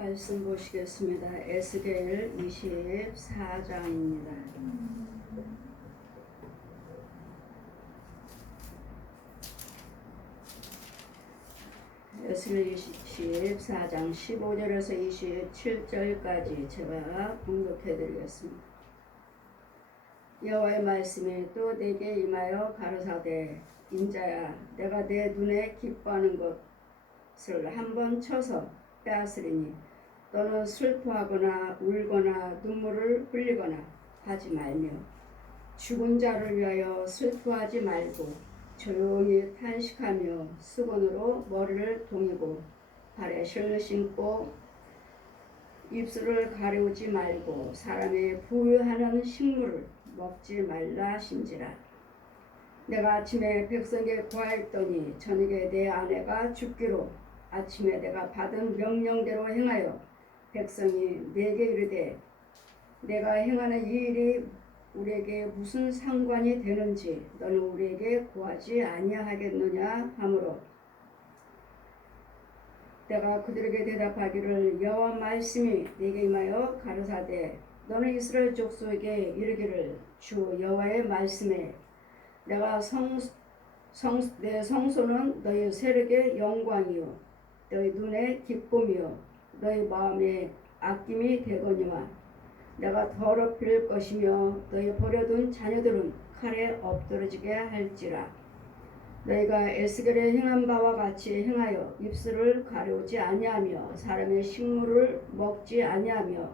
말씀 보시겠습니다. 에스겔 24장입니다. 에스겔 24장 15절에서 27절까지 제가 봉독해 드리겠습니다. 여호와의 말씀이 또 내게 임하여 가로사대 인자야 내가 내 눈에 기뻐하는 것을 한번 쳐서 빼앗으리니 너는 슬퍼하거나 울거나 눈물을 흘리거나 하지 말며 죽은 자를 위하여 슬퍼하지 말고 조용히 탄식하며 수건으로 머리를 동이고 발에 실을 신고 입술을 가려우지 말고 사람의 부유하는 식물을 먹지 말라 하신지라. 내가 아침에 백성에게 구하였더니 저녁에 내 아내가 죽기로 아침에 내가 받은 명령대로 행하여 백성이 내게 이르되 내가 행하는 이 일이 우리에게 무슨 상관이 되는지 너는 우리에게 구하지 아니하겠느냐 하므로 내가 그들에게 대답하기를 여호와 말씀이 내게 임하여 가로사대 너는 이스라엘 족속에게 이르기를 주 여호와의 말씀에 내가 내 성소는 너희 세력의 영광이요 너희 눈의 기쁨이요 너희 마음의 아낌이 되거니와 내가 더럽힐 것이며 너희 버려둔 자녀들은 칼에 엎드러지게 할지라. 너희가 에스겔에 행한 바와 같이 행하여 입술을 가려우지 아니하며 사람의 식물을 먹지 아니하며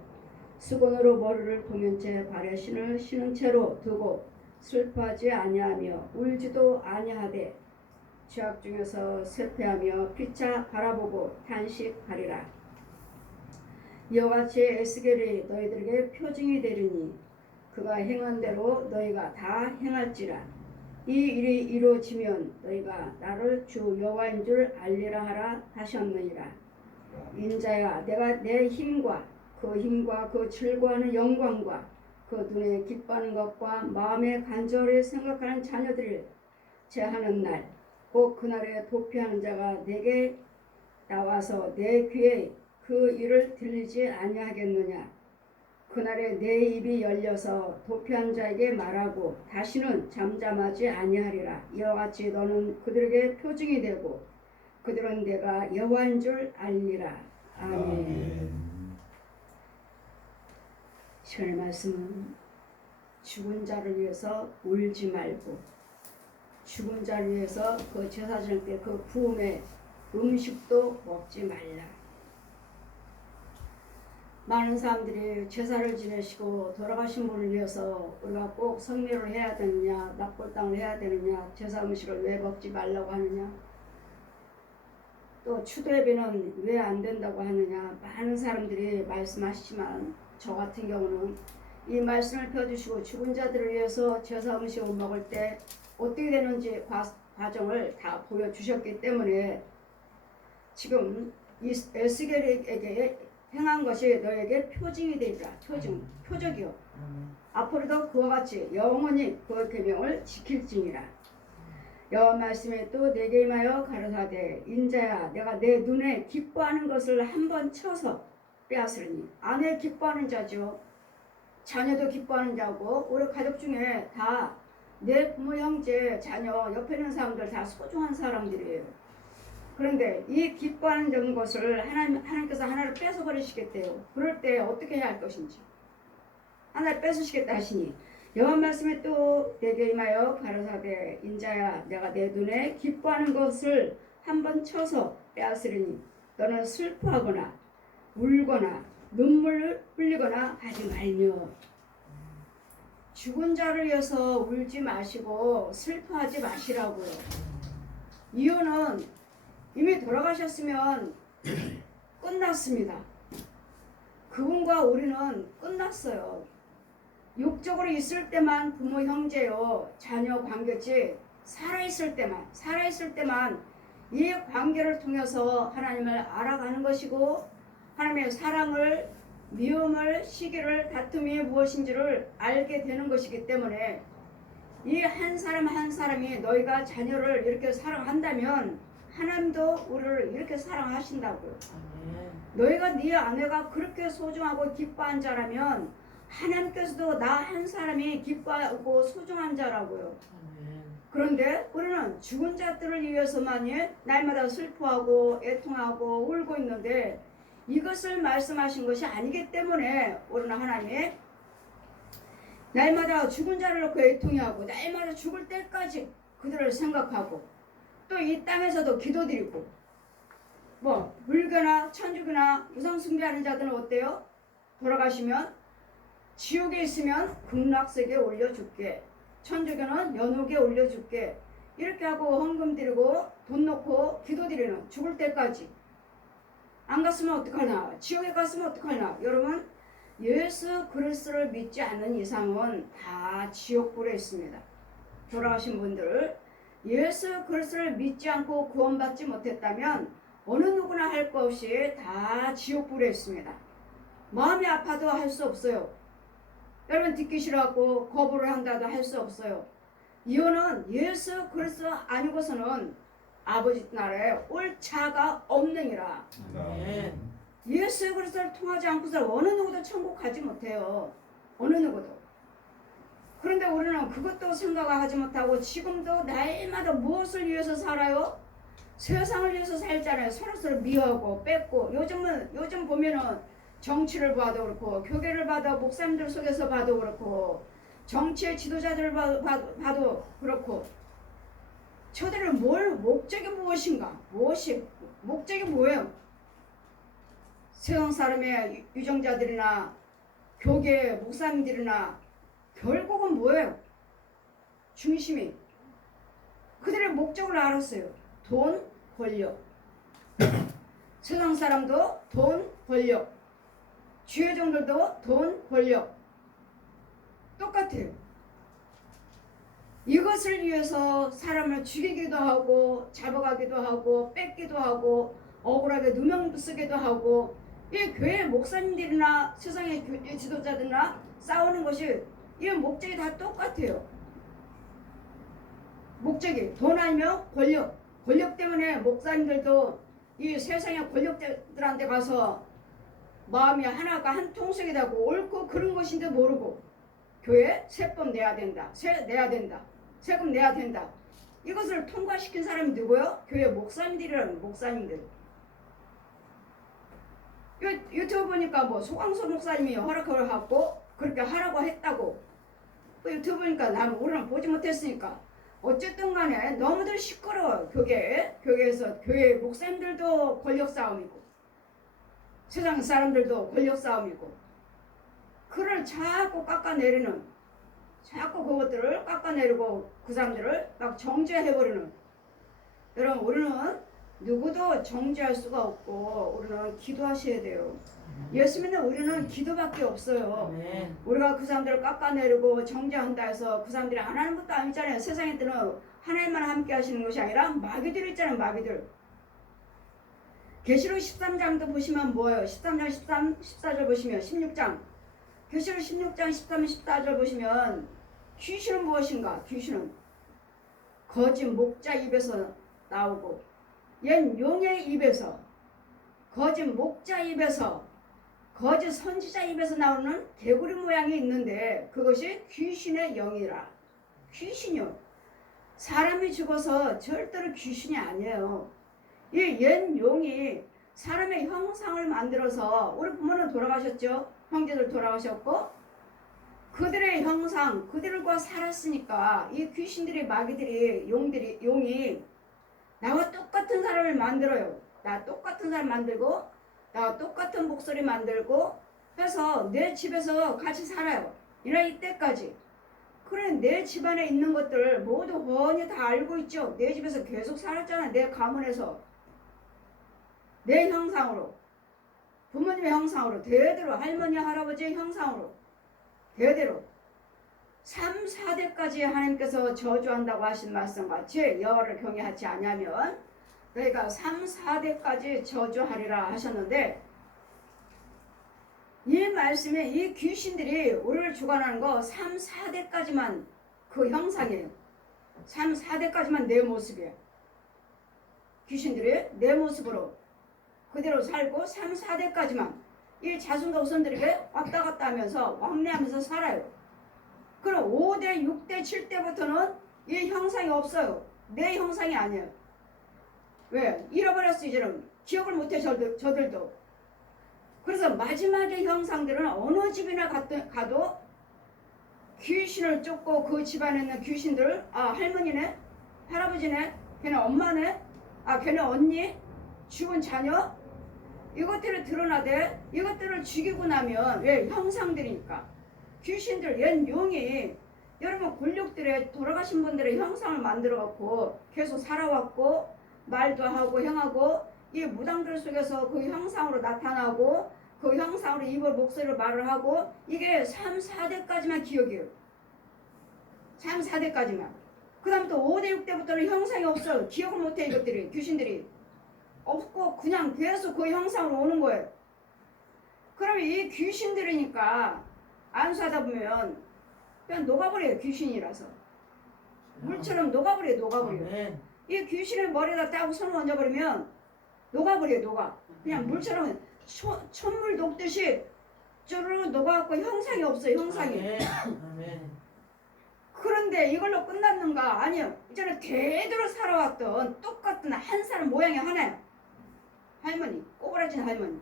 수건으로 머리를 동인 채 발에 신을 신은 채로 두고 슬퍼하지 아니하며 울지도 아니하되 죄악 중에서 쇠퇴하며 피차 바라보고 탄식하리라. 이와 같이 에스겔이 너희들에게 표징이 되리니 그가 행한 대로 너희가 다 행할지라. 이 일이 이루어지면 너희가 나를 주 여호와인 줄 알리라 하라 하셨느니라. 인자야 내가 내 힘과 그 즐거워하는 영광과 그 눈에 기뻐하는 것과 마음에 간절히 생각하는 자녀들을 제하는 날 곧 그날에 도피하는 자가 내게 나와서 내 귀에 그 일을 들리지 아니하겠느냐. 그날에 내 입이 열려서 도피한 자에게 말하고 다시는 잠잠하지 아니하리라. 이와 같이 너는 그들에게 표징이 되고 그들은 내가 여호와인 줄 알리라. 아멘. 시간의 말씀은 죽은 자를 위해서 울지 말고 죽은 자를 위해서 그 제사 지낼 때 그 부음의 음식도 먹지 말라. 많은 사람들이 제사를 지내시고 돌아가신 분을 위해서 우리가 꼭 성묘를 해야 되느냐 납골당을 해야 되느냐 제사 음식을 왜 먹지 말라고 하느냐 또 추도예배는 왜 안 된다고 하느냐 많은 사람들이 말씀하시지만 저 같은 경우는 이 말씀을 펴주시고 죽은 자들을 위해서 제사 음식을 먹을 때 어떻게 되는지 과정을 다 보여주셨기 때문에 지금 이 에스겔에게 행한 것이 너에게 표징이 되리라. 표적이요. 앞으로도 그와 같이 영원히 그 계명을 지킬지니라. 여호와 말씀에 또 내게 임하여 가로사대 인자야 내가 내 눈에 기뻐하는 것을 한번 쳐서 빼앗으리니 아내 기뻐하는 자죠. 자녀도 기뻐하는 자고 우리 가족 중에 다 내 부모 형제 자녀 옆에 있는 사람들 다 소중한 사람들이에요. 그런데 이 기뻐하는 것을 하나님께서 하나를 뺏어버리시겠대요. 그럴 때 어떻게 해야 할 것인지 하나를 뺏으시겠다 하시니 여호와 말씀에 또 내게 임하여 가로사대 인자야 내가 내 눈에 기뻐하는 것을 한번 쳐서 빼앗으리니 너는 슬퍼하거나 울거나 눈물을 흘리거나 하지 말며. 죽은 자를 위해서 울지 마시고 슬퍼하지 마시라고요. 이유는 이미 돌아가셨으면 끝났습니다. 그분과 우리는 끝났어요. 육적으로 있을 때만 부모 형제요 자녀 관계지 살아있을 때만 이 관계를 통해서 하나님을 알아가는 것이고 하나님의 사랑을 미움을 시기를 다툼이 무엇인지를 알게 되는 것이기 때문에 이 한 사람 한 사람이 너희가 자녀를 이렇게 사랑한다면 하나님도 우리를 이렇게 사랑하신다고요. 너희가 네 아내가 그렇게 소중하고 기뻐한 자라면 하나님께서도 나 한 사람이 기뻐하고 소중한 자라고요. 그런데 우리는 죽은 자들을 위해서만이 날마다 슬퍼하고 애통하고 울고 있는데 이것을 말씀하신 것이 아니기 때문에 우리는 하나님이 날마다 죽은 자를 놓고 애통해하고 날마다 죽을 때까지 그들을 생각하고 또 이 땅에서도 기도드리고 뭐 불교나 천주교나 우상 숭배하는 자들은 어때요? 돌아가시면 지옥에 있으면 극락세계에 올려줄게, 천주교는 연옥에 올려줄게, 이렇게 하고 헌금 드리고 돈 넣고 기도드리는, 죽을 때까지. 안 갔으면 어떡하나, 지옥에 갔으면 어떡하나. 여러분, 예수 그리스도를 믿지 않는 이상은 다 지옥불에 있습니다. 돌아가신 분들, 예수 그리스도를 믿지 않고 구원받지 못했다면 어느 누구나 할 것 없이 다 지옥불에 있습니다. 마음이 아파도 할 수 없어요. 여러분, 듣기 싫어하고 거부를 한다도 할 수 없어요. 이유는 예수 그리스도 아니고서는 아버지 나라에 올 자가 없느니라. 예수 그리스도를 통하지 않고서 어느 누구도 천국 가지 못해요. 어느 누구도. 그런데 우리는 그것도 생각하지 못하고 지금도 날마다 무엇을 위해서 살아요? 세상을 위해서 살잖아요. 서로서로 미워하고 뺏고. 요즘 보면은 정치를 봐도 그렇고 교계를 봐도 목사님들 속에서 봐도 그렇고 정치의 지도자들을 봐도 그렇고 저들은 목적이 무엇인가? 목적이 뭐예요? 세상 사람의 유정자들이나 교계 목사님들이나 결국은 뭐예요? 중심이 그들의 목적을 알았어요. 돈, 권력. 세상 사람도 돈, 권력. 주회종들도 돈, 권력. 똑같아요. 이것을 위해서 사람을 죽이기도 하고 잡아가기도 하고 뺏기도 하고 억울하게 누명 쓰기도 하고 이 교회 목사님들이나 세상의 지도자들이나 싸우는 것이 이 목적이 다 똑같아요. 목적이 돈 아니면 권력. 권력 때문에 목사님들도 이 세상의 권력들한테 가서 마음이 하나가 한 통속이 되고 옳고 그런 것인데 모르고 교회 세법 내야 된다. 세금 내야 된다. 이것을 통과시킨 사람이 누구요? 교회 목사님들이라는 목사님들. 유튜브 보니까 뭐 소광소 목사님이 허락을 하고 그렇게 하라고 했다고. 유튜브 보니까 우리는 보지 못했으니까. 어쨌든 간에 너무들 시끄러워요. 교회에서 교회 목사님들도 권력 싸움이고 세상 사람들도 권력 싸움이고 그를 자꾸 깎아내리는 자꾸 그것들을 깎아내리고 그 사람들을 막 정죄해버리는. 여러분, 우리는 누구도 정죄할 수가 없고 우리는 기도하셔야 돼요. 예수 믿는 우리는 기도밖에 없어요. 우리가 그 사람들을 깎아내리고 정죄한다 해서 그 사람들이 안 하는 것도 아니잖아요. 세상에는 하나님만 함께 하시는 것이 아니라 마귀들 있잖아요. 마귀들. 계시록 13장도 보시면 뭐예요? 13장 14절 보시면 16장 계시록 16장 13, 14절 보시면 귀신은 무엇인가? 귀신은 거짓 목자 입에서 나오고 옛 용의 입에서 거짓 목자 입에서 거짓 선지자 입에서 나오는 개구리 모양이 있는데 그것이 귀신의 영이라. 귀신이요. 사람이 죽어서 절대로 귀신이 아니에요. 이 옛 용이 사람의 형상을 만들어서 우리 부모는 돌아가셨죠. 형제들 돌아가셨고 그들의 형상 그들과 살았으니까 이 귀신들이 마귀들이 용이 나와 똑같은 사람을 만들어요. 나 똑같은 사람 만들고 나와 똑같은 목소리 만들고 해서 내 집에서 같이 살아요. 이때까지. 그래 내 집안에 있는 것들 모두 훤히 다 알고 있죠. 내 집에서 계속 살았잖아. 내 가문에서 내 형상으로 부모님의 형상으로 대대로 할머니 할아버지의 형상으로 대대로 3, 4대까지 하나님께서 저주한다고 하신 말씀같이 여호와를 경외하지 아니하면 그러니까 3, 4대까지 저주하리라 하셨는데 이 말씀에 이 귀신들이 우리를 주관하는 거 3, 4대까지만 그 형상이에요. 3, 4대까지만 내 모습이에요. 귀신들이 내 모습으로 그대로 살고 3, 4대까지만 이 자손과 후손들에게 왔다 갔다 하면서 왕래하면서 살아요. 그럼 5대, 6대, 7대부터는 이 형상이 없어요. 내 형상이 아니에요. 왜? 잃어버렸어. 이제는 기억을 못해 저들도. 그래서 마지막의 형상들은 어느 집이나 가도 귀신을 쫓고 그 집안에 있는 귀신들, 아 할머니네, 할아버지네, 걔네 엄마네, 아 걔네 언니, 죽은 자녀, 이것들을 드러나되 이것들을 죽이고 나면 왜? 형상들이니까. 귀신들, 옛 용이 여러분 권력들의 돌아가신 분들의 형상을 만들어 갖고 계속 살아왔고 말도 하고 행하고 이 무당들 속에서 그 형상으로 나타나고 그 형상으로 입을 목소리로 말을 하고 이게 3, 4대까지만 기억이에요. 3, 4대까지만. 그 다음에 또 5대, 6대부터는 형상이 없어요. 기억을 못해 이것들이. 귀신들이. 없고 그냥 계속 그 형상으로 오는 거예요. 그러면 이 귀신들이니까 안수하다 보면 그냥 녹아버려요. 귀신이라서. 물처럼 녹아버려요. 녹아버려요. 이 귀신을 머리에다 따고 손을 얹어버리면 녹아버려요. 녹아. 그냥 물처럼 천물 녹듯이 쭈르르 녹아갖고 형상이 없어요. 형상이. 그런데 이걸로 끝났는가? 아니요. 이제는 대대로 살아왔던 똑같은 한 사람 모양이 하나요. 할머니. 꼬부라진 할머니.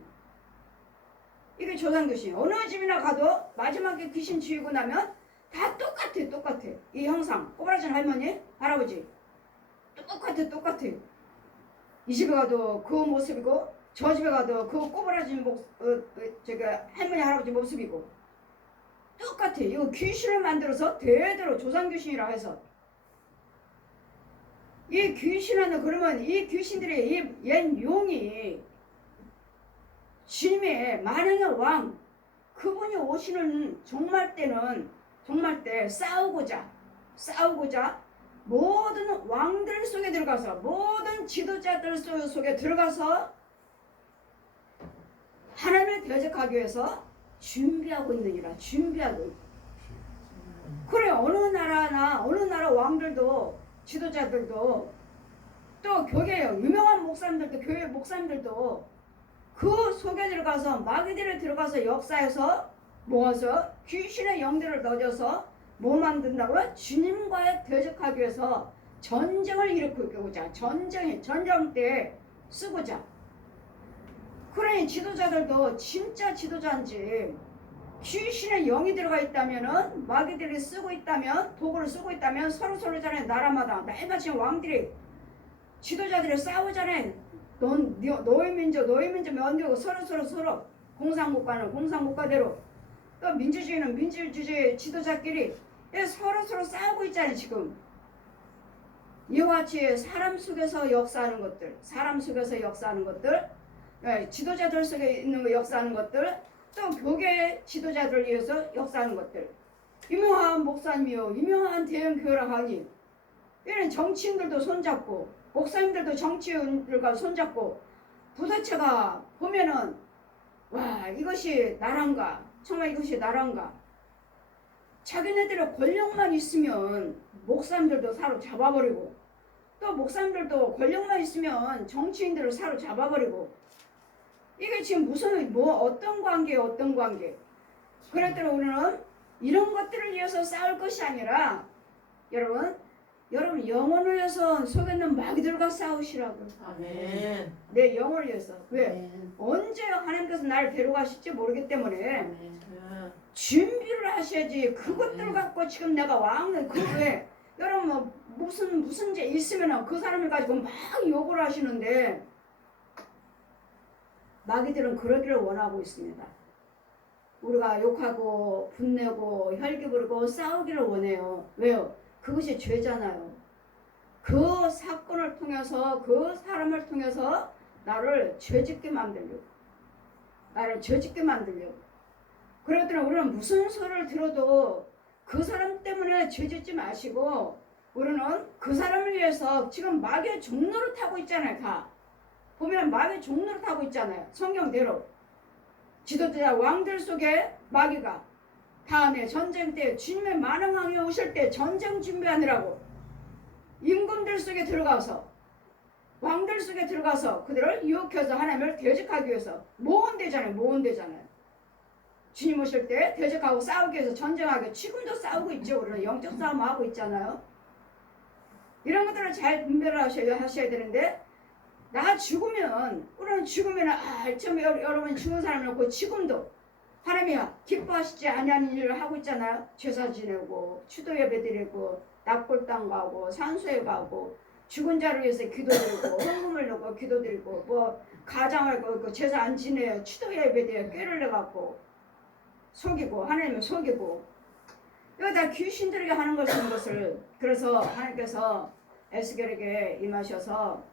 이게 조상귀신. 어느 집이나 가도 마지막에 귀신 죽이고 나면 다 똑같아. 똑같아. 이 형상. 꼬부라진 할머니, 할아버지. 똑같아. 이 집에 가도 그 모습이고 저 집에 가도 그 꼬부라진 할머니 할아버지 모습이고 똑같아. 이거 귀신을 만들어서 대대로 조상귀신이라 해서 이 귀신은 그러면 이 귀신들의 이 옛 용이 주님의 만왕의 왕 그분이 오시는 종말 때 싸우고자 모든 왕들 속에 들어가서 모든 지도자들 속에 들어가서 하나님을 대적하기 위해서 준비하고 있느니라. 준비하고. 그래 어느 나라 왕들도 지도자들도 또 교회요. 유명한 목사님들도 교회 목사님들도 그 속에 들어가서 마귀들에 들어가서 역사에서 모아서 귀신의 영들을 넣어줘서 뭐 만든다고요? 주님과의 대적하기 위해서 전쟁을 일으키고자 전쟁 때 쓰고자. 그러니 지도자들도 진짜 지도자인지 귀신의 영이 들어가 있다면은 마귀들이 쓰고 있다면 도구를 쓰고 있다면 서로 전에 나라마다 매일같이 왕들이 지도자들이 싸우잖아요. 너의 민족 면대고 서로 공산국가는 공산국가대로 또 민주주의는 민주주의 지도자끼리 서로 싸우고 있잖아요. 지금 이와 같이 사람 속에서 역사하는 것들 지도자들 속에 있는 거 역사하는 것들 또 교계 지도자들을 위해서 역사하는 것들 유명한 목사님이요 유명한 대형 교회라하니 이런 정치인들도 손잡고 목사님들도 정치인들과 손잡고 부도체가 보면은 와 이것이 나란가 정말 이것이 나란가 자기네들의 권력만 있으면 목사님들도 사로잡아버리고 또 목사님들도 권력만 있으면 정치인들을 사로잡아버리고 이게 지금 무슨 어떤 관계 그랬더니 우리는 이런 것들을 위해서 싸울 것이 아니라 여러분 영혼을 위해서 속에 있는 마귀들과 싸우시라고. 아멘. 내 영혼을 위해서. 왜? 아멘. 언제 하나님께서 나를 데려가실지 모르기 때문에 아멘. 준비를 하셔야지. 그것들 갖고 지금 내가 왕은 그왜 여러분 무슨 죄 있으면은 그 사람을 가지고 막 욕을 하시는데 마귀들은 그러기를 원하고 있습니다. 우리가 욕하고 분내고 혈기 부리고 싸우기를 원해요. 왜요? 그것이 죄잖아요. 그 사건을 통해서 그 사람을 통해서 나를 죄짓게 만들려고. 그랬더니 우리는 무슨 소리를 들어도 그 사람 때문에 죄짓지 마시고 우리는 그 사람을 위해서 지금 마귀의 종로를 타고 있잖아요. 다 보면 마귀의 종로를 타고 있잖아요. 성경대로 지도자 왕들 속에 마귀가 다음에 전쟁 때 주님의 만왕왕이 오실 때 전쟁 준비하느라고 임금들 속에 들어가서 왕들 속에 들어가서 그들을 유혹해서 하나님을 대적하기 위해서 모험되잖아요. 주님 오실 때 대적하고 싸우기 위해서 전쟁하기, 지금도 싸우고 있죠. 우리는 영적 싸움 하고 있잖아요. 이런 것들을 잘 분별을 하셔야 되는데, 나 죽으면, 우리는 죽으면, 참 여러분 죽은 사람을 놓고 지금도 하나님이 기뻐하시지 아니하는 일을 하고 있잖아요. 제사 지내고, 추도 예배 드리고, 납골당 가고, 산소에 가고, 죽은 자를 위해서 기도드리고, 헌금을 넣고 기도드리고, 뭐 가장을 걸고 제사 안 지내요. 추도 예배 드려요. 꾀를 내갖고 속이고, 하나님을 속이고, 이거 다 귀신들에게 하는 것을, 그래서 하나님께서 에스겔에게 임하셔서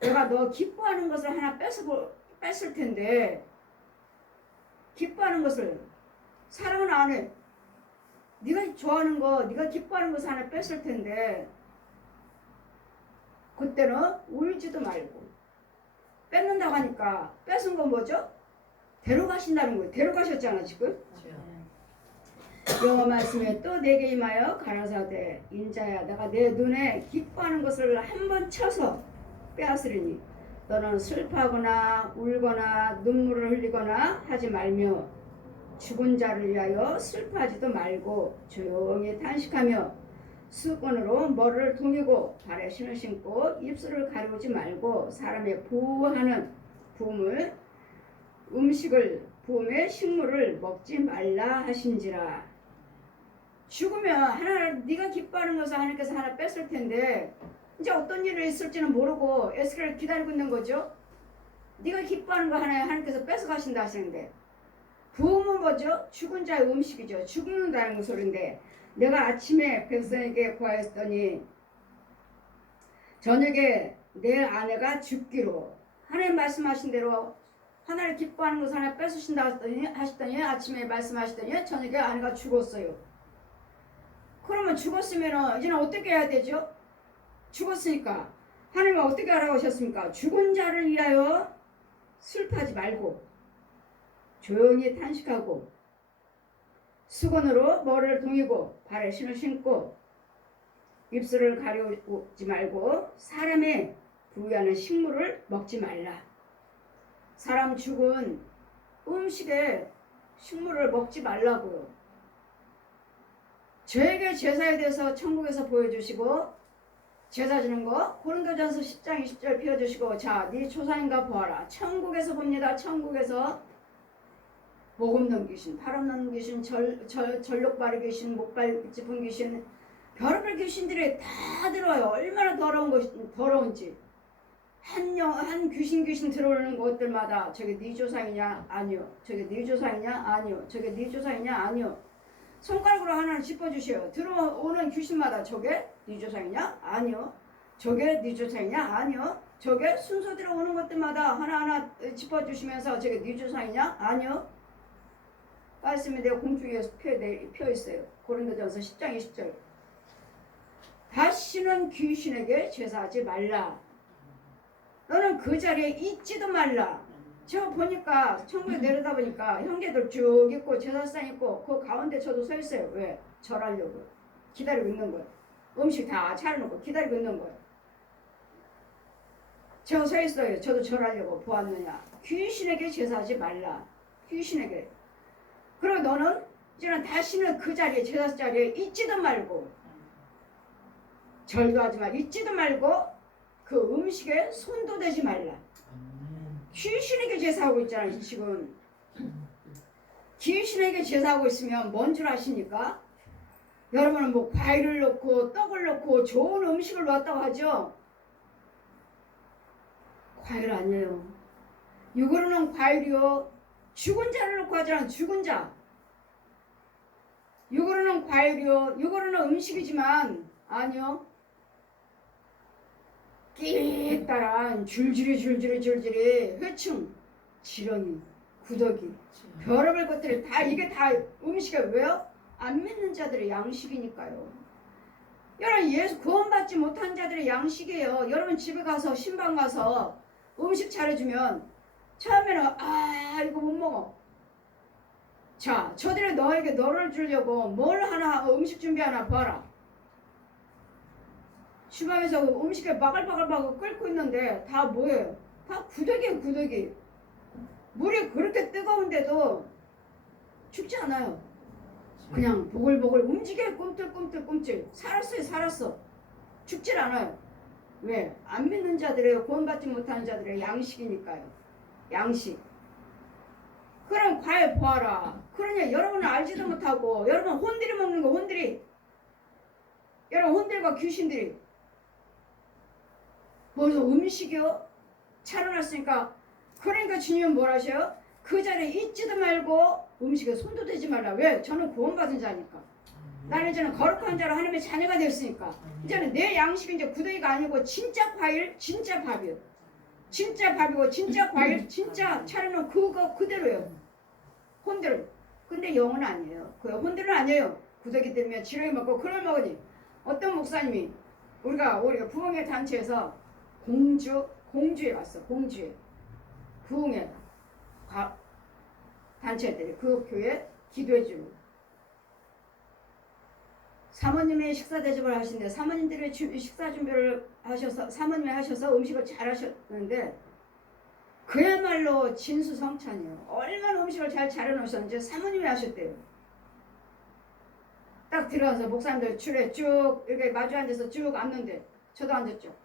내가 너 기뻐하는 것을 하나 뺐을 텐데, 기뻐하는 것을 사랑은 안 해. 네가 좋아하는 거, 네가 기뻐하는 것을 하나 뺐을 텐데, 그때는 울지도 말고, 뺏는다고 하니까 뺏은 건 뭐죠? 데려가신다는 거예요. 데려가셨잖아 지금. 여호와 말씀에 또 내게 임하여 가라사대, 인자야 내가 내 눈에 기뻐하는 것을 한 번 쳐서 빼앗으리니 너는 슬퍼하거나 울거나 눈물을 흘리거나 하지 말며 죽은 자를 위하여 슬퍼하지도 말고 조용히 탄식하며 수건으로 머리를 동이고 발에 신을 신고 입술을 가리우지 말고 사람의 부하는 부음의 식물을 먹지 말라 하신지라. 죽으면 하나 네가 기뻐하는 것을 하나님께서 하나 뺐을 텐데, 이제 어떤 일이 있을지는 모르고 에스겔을 기다리고 있는 거죠. 네가 기뻐하는 거 하나님께서 뺏어 가신다 하시는데, 부음은 뭐죠? 죽은 자의 음식이죠. 죽는다는 소리인데, 내가 아침에 백성에게 구하였더니 저녁에 내 아내가 죽기로, 하나님 말씀하신 대로 하나를 기뻐하는 것을 하나 뺏으신다 하시더니 아침에 말씀하시더니 저녁에 아내가 죽었어요. 그러면 죽었으면 이제는 어떻게 해야 되죠? 죽었으니까 하나님은 어떻게 하라고 하셨습니까? 죽은 자를 위하여 슬퍼하지 말고 조용히 탄식하고 수건으로 머리를 동이고 발에 신을 신고 입술을 가리우지 말고 사람의 부유하는 식물을 먹지 말라. 사람 죽은 음식에 식물을 먹지 말라고요. 저에게 제사에 대해서 천국에서 보여주시고 제사 지는 거 고린도전서 10장 20절 펴주시고, 자, 네 조상인가 보아라. 천국에서 봅니다. 천국에서 복음 넘기신, 팔음 넘기신, 전력발이 귀신, 목발 짚은 귀신, 별의별 귀신들이 다 들어와요. 얼마나 더러운지. 한 귀신 들어오는 곳들마다 저게 네 조상이냐? 아니요. 저게 네 조상이냐? 아니요. 저게 네 조상이냐? 아니요. 손가락으로 하나를 짚어주셔요. 들어오는 귀신마다 저게 네 조상이냐? 아니요. 저게 네 조상이냐? 아니요. 저게 순서 들어오는 것들마다 하나하나 짚어주시면서 저게 네 조상이냐? 아니요. 말씀이 내가 공중에 펴 있어요. 고린도전서 10장 20절. 다시는 귀신에게 제사하지 말라. 너는 그 자리에 있지도 말라. 저 보니까 천국에 내려다보니까 형제들 쭉 있고 제사상 있고 그 가운데 저도 서 있어요. 왜? 절하려고 기다리고 있는 거예요. 음식 다 차려놓고 기다리고 있는 거예요. 저 서 있어요. 저도 절하려고 보았느냐. 귀신에게 제사하지 말라. 귀신에게. 그리고 너는 이제는 다시는 그 자리에 제사 자리에 있지도 말고 절도 하지 말, 있지도 말고 그 음식에 손도 대지 말라. 귀신에게 제사하고 있잖아요. 지금 귀신에게 제사하고 있으면 뭔 줄 아십니까? 여러분은 뭐 과일을 넣고 떡을 넣고 좋은 음식을 넣었다고 하죠. 과일 아니에요. 이거는 과일이요. 죽은 자를 넣고 하잖아. 죽은 자. 이거는 과일이요. 이거는 음식이지만 아니요. 끼따란 줄줄이 회충, 지렁이, 구더기, 별의별 것들이 다 이게 다 음식이 왜요? 안 믿는 자들의 양식이니까요. 여러분 예수 구원받지 못한 자들의 양식이에요. 여러분 집에 가서 신방 가서 음식 차려주면 처음에는 이거 못 먹어. 자, 저들이 너를 주려고 뭘 하나 음식 준비하나 봐라. 주방에서 음식을 바글바글바글 끓고 있는데 다 뭐예요? 다 구더기예요, 구더기. 물이 그렇게 뜨거운데도 죽지 않아요. 그냥 보글보글 움직여요. 꿈틀꿈틀. 살았어요, 살았어. 죽질 않아요. 왜? 안 믿는 자들이에요. 구원받지 못하는 자들의 양식이니까요. 양식. 그럼 과일 보아라. 그러냐 여러분은 알지도 못하고 여러분 혼들이 먹는 거 혼들이. 여러분 혼들과 귀신들이. 벌써 음식이요? 차려놨으니까. 그러니까 주님은 뭐라 하셔요? 그 자리에 있지도 말고 음식에 손도 대지 말라. 왜? 저는 구원받은 자니까. 나는 이제는 거룩한 자로 하나님의 자녀가 됐으니까. 이제는 내 양식은 이제 구더기가 아니고 진짜 과일, 진짜 밥이요. 진짜 밥이고 진짜 과일, 진짜 차려놓은 그거 그대로요. 혼들. 근데 영은 아니에요. 그 혼들은 아니에요. 구더기 때문에 지렁이 먹고 그걸 먹으니 어떤 목사님이 우리가 부흥회 단체에서 공주에 왔어. 공주에. 부흥회 단체들이 그 교회 기도해주고 사모님이 식사 대접을 하시는데 사모님들이 식사 준비를 하셔서 사모님이 하셔서 음식을 잘 하셨는데 그야말로 진수성찬이에요. 얼마나 음식을 잘 차려놓으셨는지 사모님이 하셨대요. 딱 들어가서 목사님들 줄에 쭉 이렇게 마주 앉아서 쭉 앉는데 저도 앉았죠.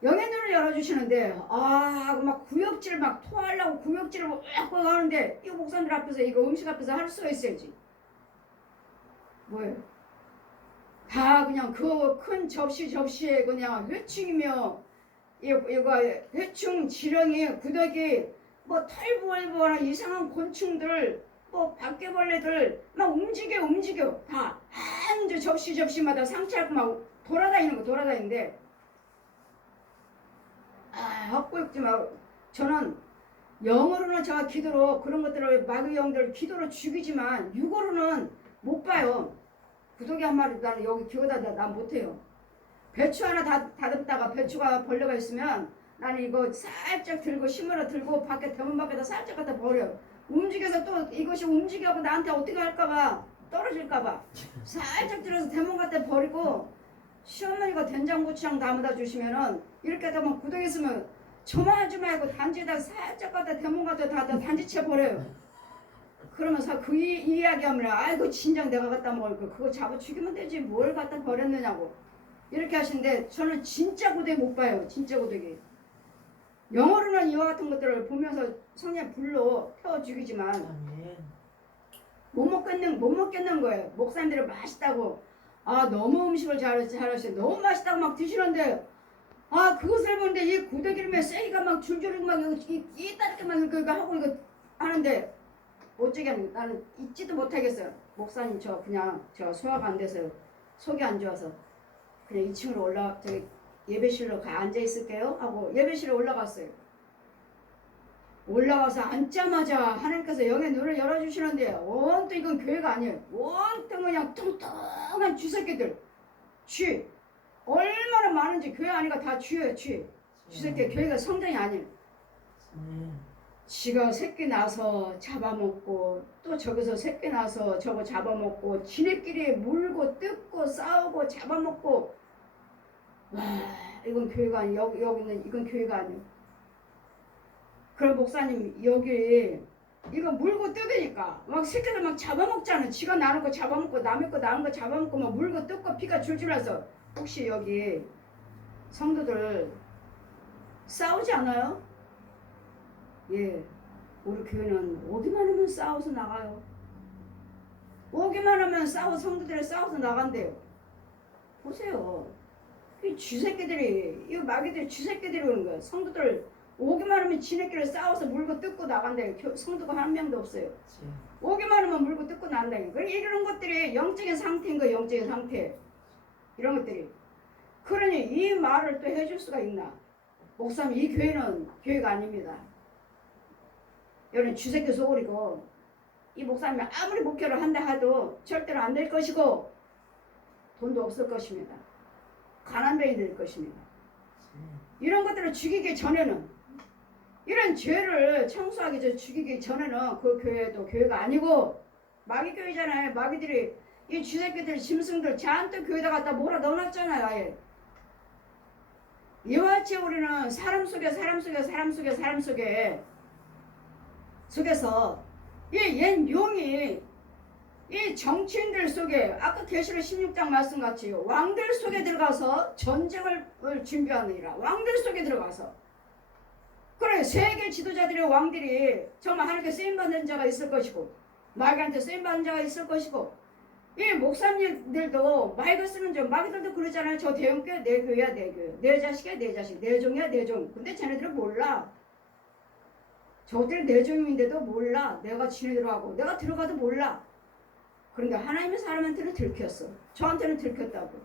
영의 눈을 열어주시는데 막 구역질 막 토하려고 구역질을 막 하는데 이 목사님들 앞에서 이거 음식 앞에서 할 수가 있어야지. 뭐예요? 다 그냥 그 큰 접시에 그냥 회충이며 이거 회충, 지렁이, 구더기 뭐 털벌벌한 이상한 곤충들 뭐 바퀴벌레들 막 움직여 다 한 접시마다 상차고 막 돌아다니는데 헛구역지 마. 저는 영어로는 제가 기도로 그런 것들을 마귀 영들 기도로 죽이지만 육어로는 못 봐요. 구더기 한 마리 나는 여기 기어다 난 못해요. 배추 하나 다듬다가 배추가 벌레가 있으면 나는 이거 살짝 들고 심으러 들고 대문 밖에다 살짝 갖다 버려요. 움직여서 또 이것이 움직여고 나한테 어떻게 할까봐 떨어질까봐 살짝 들어서 대문 갖다 버리고 시어머니가 된장고추장 담아다 주시면은 이렇게 하다 보면 구덩이 있으면 저만 하지 말고 단지에다 살짝 갖다 대문 갖다 다 단지채 버려요. 그러면서 그 이야기하면 아이고 진작 내가 갖다 먹을 거 그거 잡아 죽이면 되지 뭘 갖다 버렸느냐고 이렇게 하시는데 저는 진짜 고데기 못 봐요. 진짜 고데기. 영어로는 이와 같은 것들을 보면서 성령 불로 태워 죽이지만 못 먹겠는 거예요. 목사님들은 맛있다고 너무 음식을 잘하시고 너무 맛있다고 막 드시는데 그것을 보는데 이 고데기를 쇠기가 막 줄줄 막 이따르게 막 이거 하고 이거 하는데 어쩌게 하는 나는 잊지도 못하겠어요. 목사님 저 소화가 안 돼서요. 속이 안 좋아서 그냥 2층으로 저기 예배실로 앉아 있을게요 하고 예배실에 올라갔어요. 올라와서 앉자마자 하나님께서 영의 눈을 열어주시는데 온통 이건 교회가 아니에요. 온통 그냥 뚱뚱한 쥐새끼들 쥐 얼마나 많은지 교회 아니가 다 쥐예요. 쥐새끼 교회가 성당이 아니에요. 지가 새끼 나서 잡아먹고 또 저기서 새끼 나서 저거 잡아먹고 지네끼리 물고 뜯고 싸우고 잡아먹고 와 이건 교회가 아니에요. 여기는 이건 교회가 아니에요. 그럼 목사님 여기 이거 물고 뜯으니까 막 새끼들 막 잡아먹잖아. 지가 나는 거 잡아먹고 남의 거 나는 거 잡아먹고 막 물고 뜯고 피가 줄줄 나서 혹시 여기 성도들 싸우지 않아요? 예, 우리 교회는 오기만 하면 싸워서 나가요. 오기만 하면 성도들이 싸워서 나간대요. 보세요. 이 쥐새끼들이, 이 마귀들이 쥐새끼들이 오는 거예요. 성도들 오기만 하면 지네끼리 싸워서 물고 뜯고 나간대요. 성도가 한 명도 없어요. 오기만 하면 물고 뜯고 난다요. 이런 것들이 영적인 상태인 거예요. 영적인 상태. 이런 것들이. 그러니 이 말을 또 해줄 수가 있나? 목사님 이 교회는 교회가 아닙니다. 여러분 쥐새끼 소굴이고 이 목사님이 아무리 목회를 한다 해도 절대로 안 될 것이고 돈도 없을 것입니다. 가난뱅이 될 것입니다. 이런 것들을 죽이기 전에는 이런 죄를 청소하기 전 죽이기 전에는 그 교회도 교회가 아니고 마귀 교회잖아요. 마귀들이 이 쥐새끼들 짐승들 잔뜩 교회에다 갖다 몰아 넣어놨잖아요. 아예 이와 같이 우리는 사람 속에서 이 옛 용이 이 정치인들 속에 아까 계시록 16장 말씀같이 왕들 속에 들어가서 전쟁을 준비하느니라. 왕들 속에 들어가서 그래 세계 지도자들의 왕들이 정말 하나님께 쓰임받는 자가 있을 것이고 마귀한테 쓰임받는 자가 있을 것이고 이 목사님들도 마귀가 쓰는 자 마귀들도 그러잖아요. 저 대형교회 내 교회야 내 교회 내 자식이야 내 자식 내 종이야 내 종. 근데 쟤네들은 몰라. 저들이 내 종인데도 몰라. 내가 지내들어가고 내가 들어가도 몰라. 그런데 하나님의 사람한테는 들켰어. 저한테는 들켰다고.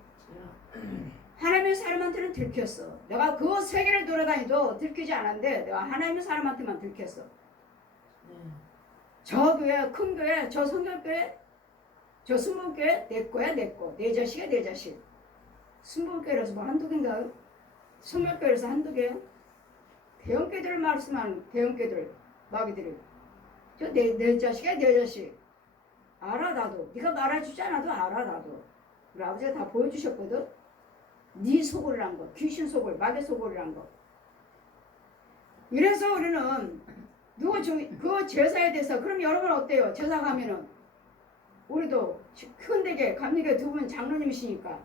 하나님의 사람한테는 들켰어. 내가 그 세계를 돌아다니도 들키지 않았는데 내가 하나님의 사람한테만 들켰어. 저 교회 큰 교회 저 성결교회 저 순복교회 내 거야 내 거. 내 자식이야 내 자식. 순복교회라서 뭐 한두 개인가요? 성결교회라서 한두 개요? 대형교회들을 말씀하는 대형교회들 마귀들이 저 내 자식이야 내 자식. 알아 나도. 네가 말해주지 않아도 알아 나도. 우리 아버지가 다 보여주셨거든. 네 소굴이란 거. 귀신 소굴 마귀 소굴이란 거. 이래서 우리는 누구 그 제사에 대해서 그럼 여러분 어때요? 제사 가면은 우리도 큰데게 감리교 두 분 장로님이시니까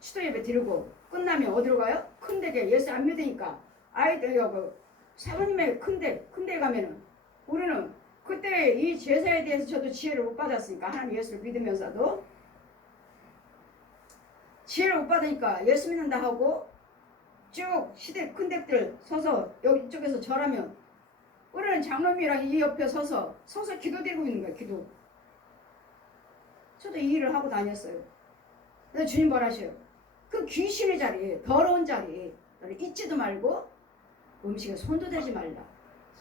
추도 예배 드리고 끝나면 어디로 가요? 큰데게 예수 안 믿으니까 아이들 그 사모님의 큰데 가면은 우리는 그때 이 제사에 대해서 저도 지혜를 못 받았으니까 하나님 예수를 믿으면서도 지혜를 못 받으니까 예수 믿는다 하고 쭉 시대 큰댁들 서서 여기 이쪽에서 절하면 우리는 장로님이랑 이 옆에 서서 기도드리고 있는 거예요. 기도. 저도 이 일을 하고 다녔어요. 근데 주님 뭐라 하셔요? 그 귀신의 자리 더러운 자리 잊지도 말고 음식에 손도 대지 말라.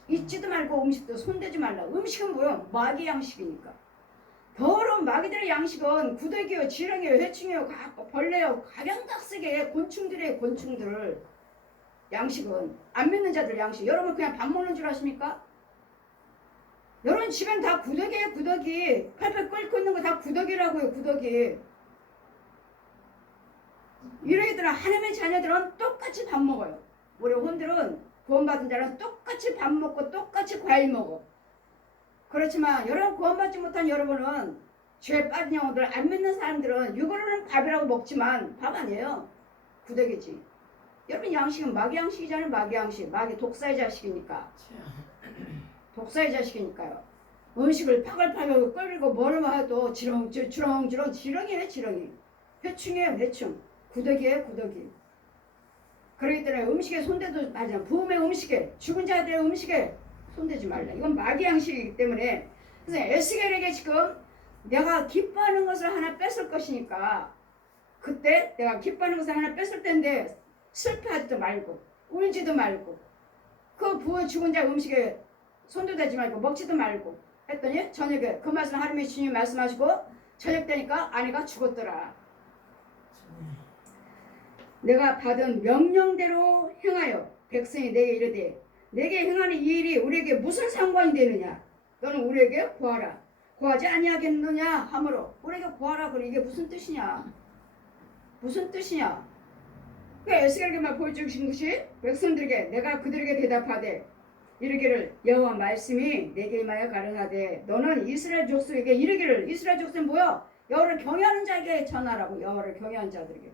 잊지도 말고 음식도 손대지 말라. 음식은 뭐야? 마귀 양식이니까. 더러운 마귀들의 양식은 구더기요, 지렁이요, 해충이요, 벌레요, 가련각색의 곤충들 양식은 안 믿는 자들 양식. 여러분 그냥 밥 먹는 줄 아십니까? 여러분 집엔 다 구더기예요. 구더기. 팔팔 끓고 있는 거 다 구더기라고요. 구더기. 이러이들은 하나님의 자녀들은 똑같이 밥 먹어요. 우리 혼들은 구원받은 자는 똑같이 밥 먹고 똑같이 과일 먹어. 그렇지만 여러분 구원받지 못한 여러분은 죄에 빠진 영혼들 안 믿는 사람들은 이거로는 밥이라고 먹지만 밥 아니에요. 구더기지. 여러분 양식은 마귀 양식이잖아요. 마귀 양식. 마귀 독사의 자식이니까. 독사의 자식이니까요. 음식을 파글파글 끓이고 뭐를 해도 주렁주렁 지렁이에요. 지렁이. 해충이에요. 해충. 구더기예요. 구더기. 그렇기 때문에 음식에 손대도 말이야. 부흥의 음식에 죽은 자들의 음식에 손대지 말라. 이건 마귀 양식이기 때문에 그래서 에스겔에게 지금 내가 기뻐하는 것을 하나 뺏을 것이니까 그때 내가 기뻐하는 것을 하나 뺏을 텐데 슬퍼하지도 말고 울지도 말고 그 부어 죽은 자 음식에 손도 대지 말고 먹지도 말고 했더니 저녁에 그 말씀 하나님의 주님 말씀하시고 저녁 되니까 아내가 죽었더라. 내가 받은 명령대로 행하여 백성이 내게 이르되 내게 행하는 이 일이 우리에게 무슨 상관이 되느냐. 너는 우리에게 구하라. 구하지 아니하겠느냐 하므로 우리에게 구하라. 그래 이게 무슨 뜻이냐. 무슨 뜻이냐. 그 에스겔에게만 보여주신 것이 백성들에게 내가 그들에게 대답하되 이르기를 여호와 말씀이 내게 임하여 가르사대 너는 이스라엘 족속에게 이르기를. 이스라엘 족속은 뭐야? 여호와를 경외하는 자에게 전하라고. 여호와를 경외하는 자들에게.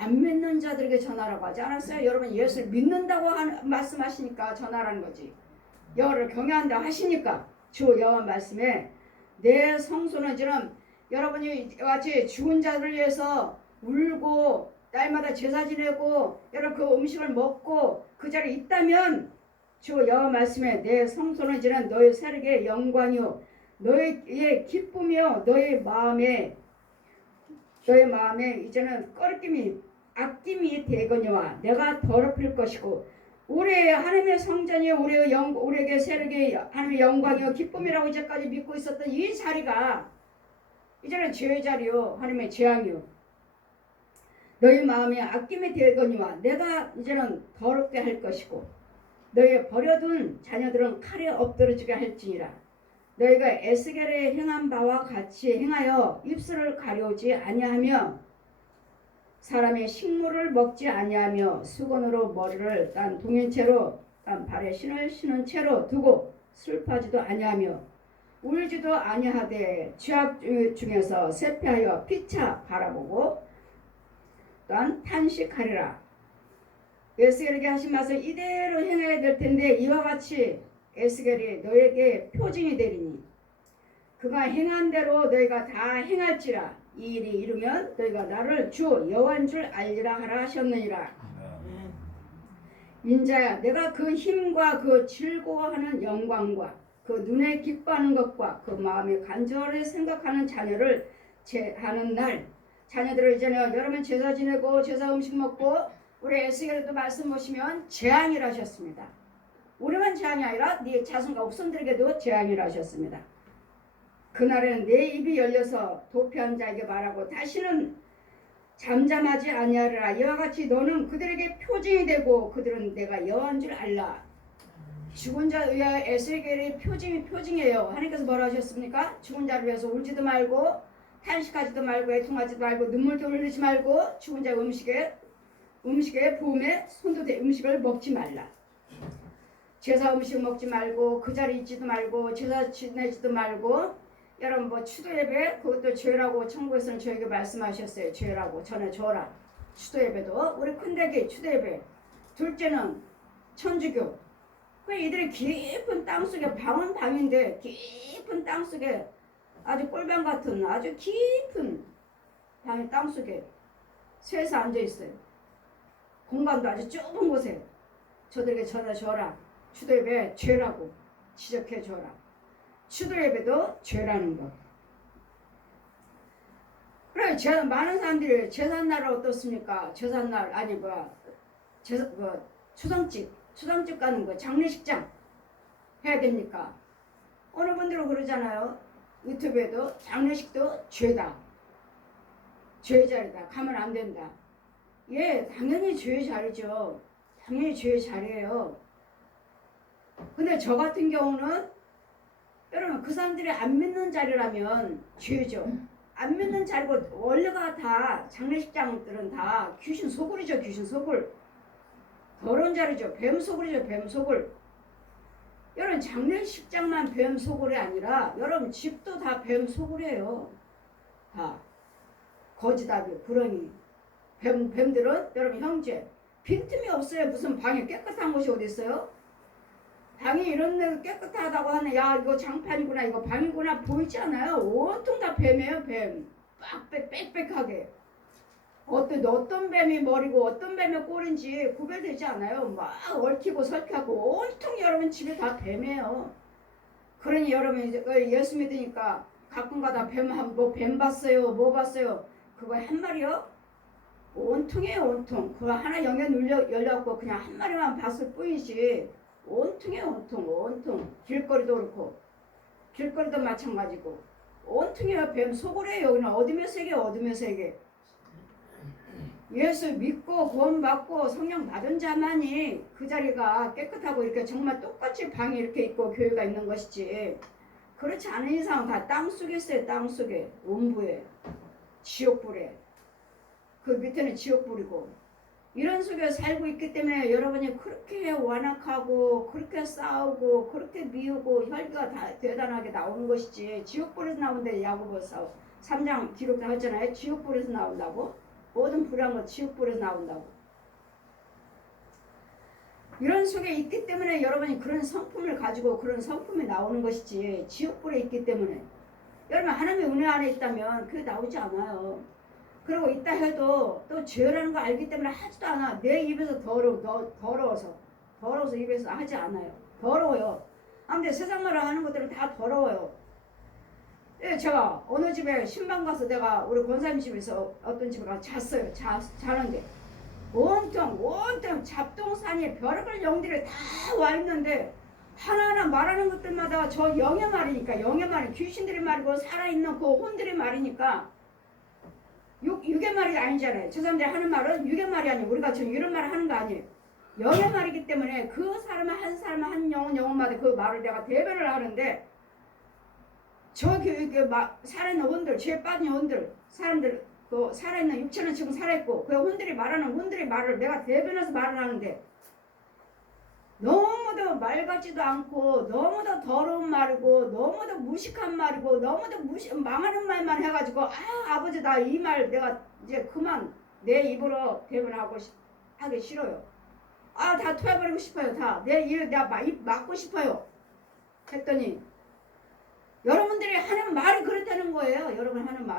안 믿는 자들에게 전하라고 하지 않았어요? 여러분 예수를 믿는다고 말씀하시니까 전하라는 거지. 여호와를 경외한다 하시니까 주 여호와 말씀에 내 성소는 지금 여러분이 같이 죽은 자를 위해서 울고 날마다 제사 지내고 여러분 그 음식을 먹고 그 자리에 있다면 주 여호와 말씀에 내 성소는 지는 너의 세력의 영광이요 너의 기쁨이요 너의 마음에 이제는 꺼리낌이 아낌이 되거니와 내가 더럽힐 것이고 우리의 하나님의 성전이 우리에게 세력의 하나님의 영광이요 기쁨이라고 이제까지 믿고 있었던 이 자리가 이제는 죄의 자리요 하나님의 재앙이요 너희 마음에 아낌이 되거니와 내가 이제는 더럽게 할 것이고 너희 버려둔 자녀들은 칼에 엎드러지게 할지니라. 너희가 에스겔에 행한 바와 같이 행하여 입술을 가려우지 아니하며 사람의 식물을 먹지 아니하며 수건으로 머리를 딴 동인채로 딴 발에 신을 신은 채로 두고 슬퍼하지도 아니하며 울지도 아니하되 죄악 중에서 쇠폐하여 피차 바라보고 또한 탄식하리라. 에스겔에게 하신 말씀 이대로 행해야 될 텐데 이와 같이 에스겔이 너에게 표징이 되리니 그가 행한 대로 너희가 다 행할지라. 이 일이 이루면 너희가 나를 주 여호와인 줄 알리라 하라 하셨느니라. 인자야, 내가 그 힘과 그 즐거워하는 영광과 그 눈에 기뻐하는 것과 그 마음에 간절히 생각하는 자녀를 하는 날, 자녀들을 이제는 여러분 제사 지내고 제사 음식 먹고 우리 에스겔에도 말씀 보시면 재앙이라 하셨습니다. 우리만 재앙이 아니라 네 자손과 후손들에게도 재앙이라 하셨습니다. 그날에는 내 입이 열려서 도피한 자에게 말하고 다시는 잠잠하지 아니하리라. 이와 같이 너는 그들에게 표징이 되고 그들은 내가 여호와인 줄 알라. 죽은 자에 의하여 에스겔의 표징이에요. 하나님께서 뭐라 하셨습니까? 죽은 자를 위해서 울지도 말고 탄식하지도 말고 애통하지도 말고 눈물도 흘리지 말고 죽은 자 음식에 부음에 손도 대 음식을 먹지 말라. 제사 음식 먹지 말고 그 자리에 있지도 말고 제사 지내지도 말고. 여러분 뭐 추도 예배 그것도 죄라고 천국에서는 저에게 말씀하셨어요. 죄라고 전해 줘라. 추도 예배도 우리 큰대기 추도 예배. 둘째는 천주교. 그 이들이 깊은 땅속에 방은 방인데 깊은 땅속에 아주 꿀방 같은 아주 깊은 방의 땅속에 쇠에서 앉아있어요. 공간도 아주 좁은 곳에 저들에게 전해 줘라. 추도 예배 죄라고 지적해 줘라. 추도 예배도 죄라는 것. 그래, 많은 사람들이 제삿날은 어떻습니까? 제삿날 아니 추상집 가는 거 장례식장 해야 됩니까? 어느 분들은 그러잖아요. 유튜브에도 장례식도 죄다. 죄의 자리다. 가면 안 된다. 예, 당연히 죄의 자리죠. 당연히 죄의 자리예요. 근데 저 같은 경우는 여러분 그 사람들이 안 믿는 자리라면 죄죠. 안 믿는 자리고 원래가 다 장례식장들은 다 귀신 소굴이죠. 귀신 소굴. 더러운 자리죠. 뱀 소굴이죠. 뱀 소굴. 여러분 장례식장만 뱀 소굴이 아니라 여러분 집도 다 뱀 소굴이에요. 다 거지다비 구렁이 뱀들은 여러분 형제 빈틈이 없어요. 무슨 방에 깨끗한 곳이 어디 있어요? 방이 이런 데 깨끗하다고 하네. 야 이거 장판이구나 이거 방이구나 보이지 않아요? 온통 다 뱀이에요. 뱀 빽빽하게. 어떤 뱀이 머리고 어떤 뱀이 꼴인지 구별되지 않아요. 막 얽히고 설키하고 온통 여러분 집에 다 뱀이에요. 그러니 여러분 이제 예수 믿으니까 가끔가다 뱀 봤어요 뭐 봤어요 그거 한 마리요? 온통이에요. 온통. 그거 하나 영에 열려갖고 그냥 한 마리만 봤을 뿐이지 온통이에요. 온통. 길거리도 그렇고 길거리도 마찬가지고 온통이에요. 뱀 소굴이에요. 그냥 어둠의 세계. 예수 믿고 구원 받고 성령 받은 자만이 그 자리가 깨끗하고 이렇게 정말 똑같이 방이 이렇게 있고 교회가 있는 것이지 그렇지 않은 이상 다 땅속에 있어요. 땅속에 음부에 지옥불에 그 밑에는 지옥불이고 이런 속에 살고 있기 때문에 여러분이 그렇게 완악하고 그렇게 싸우고 그렇게 미우고 혈기가 다 대단하게 나오는 것이지 지옥불에서 나오는데 야고보서 3장 기록도 하잖아요. 지옥불에서 나온다고. 모든 불의한 것 지옥불에서 나온다고. 이런 속에 있기 때문에 여러분이 그런 성품을 가지고 그런 성품이 나오는 것이지 지옥불에 있기 때문에 여러분 하나님의 은혜 안에 있다면 그게 나오지 않아요. 그리고 있다 해도 또 죄라는 거 알기 때문에 하지도 않아. 내 입에서 더러워서 입에서 하지 않아요. 더러워요. 아무튼 세상 말을 하는 것들은 다 더러워요. 예, 제가 어느 집에 신방 가서 내가 우리 권사님 집에서 어떤 집에 가서 잤어요. 자는데 온통 잡동사니 별의별 영들이 다 와 있는데 하나하나 말하는 것들마다 저 영의 말이니까 영의 말이 귀신들의 말이고 살아있는 그 혼들의 말이니까 육의 말이 아니잖아요. 저 사람들이 하는 말은 육의 말이 아니에요. 우리가 지금 이런 말을 하는 거 아니에요. 영의 말이기 때문에 그 사람 한 영혼마다 그 말을 내가 대변을 하는데 저 교육에 살아있는 혼들, 죄 빠진 혼들, 사람들 그 살아있는 육체는 지금 살아있고 그 혼들이 말을 내가 대변해서 말을 하는데 너무도 말 같지도 않고 너무도 더러운 말이고 너무도 무식한 말이고 너무도 망하는 말만 해가지고 아버지 나 이 말 내가 이제 그만 내 입으로 하기 싫어요. 다 토해버리고 싶어요. 다 내 입 막고 싶어요. 했더니 여러분들이 하는 말이 그렇다는 거예요. 여러분 하는 말.